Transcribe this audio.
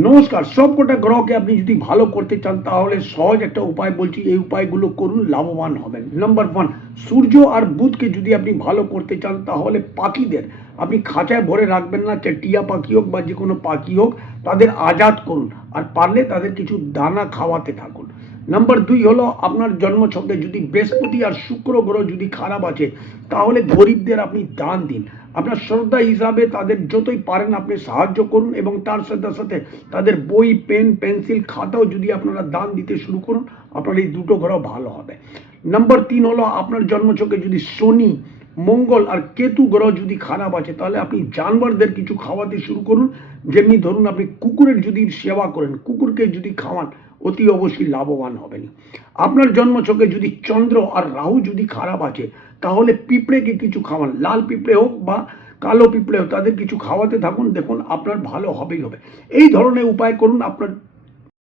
নমস্কার। সবকটা গ্রহকে আপনি যদি ভালো করতে চান তাহলে সহজ একটা উপায় বলছি, এই উপায়গুলো করুন, লাভবান হবেন। নাম্বার 1, সূর্য আর বুধকে যদি আপনি ভালো করতে চান তাহলে পাখিদের আপনি খাঁচায় ভরে রাখবেন না, চাই টিয়া পাখি হোক বা যে কোনো পাখি হোক, তাদের আজাদ করুন আর পারলে তাদের কিছু দানা খাওয়াতে থাকুন। নাম্বার 2 হলো আপনার জন্মছকে যদি বৃহস্পতি আর শুক্র গ্রহ যদি খারাপ আছে তাহলে গরিবদের আপনি দান দিন। আপনার শ্রদ্ধা হিসাবে তাদের যতই পারেন আপনি সাহায্য করুন এবং তার সাথে সাথে তাদের বই, পেন, পেন্সিল, খাতাও যদি আপনারা দান দিতে শুরু করুন, আপনার এই দুটো গ্রহ ভালো হবে। নাম্বার 3 হলো আপনার জন্মছকে যদি শনি, মঙ্গল আর কেতু গ্রহ যদি খারাপ আছে তাহলে আপনি জানোয়ারদের কিছু খাওয়াতে শুরু করুন। যেমনি ধরুন আপনি কুকুরের যদি সেবা করেন, কুকুরকে যদি খাওয়ান, অতি অবশ্যই লাভবান হবেন। আপনার জন্মছকে যদি চন্দ্র আর রাহু যদি খারাপ আছে তাহলে পিঁপড়েকে কিছু খাওয়ান, লাল পিঁপড়ে হোক বা কালো পিঁপড়ে হোক, তাদের কিছু খাওয়াতে থাকুন, দেখুন আপনার ভালো হবেই হবে। এই ধরনের উপায় করুন, আপনার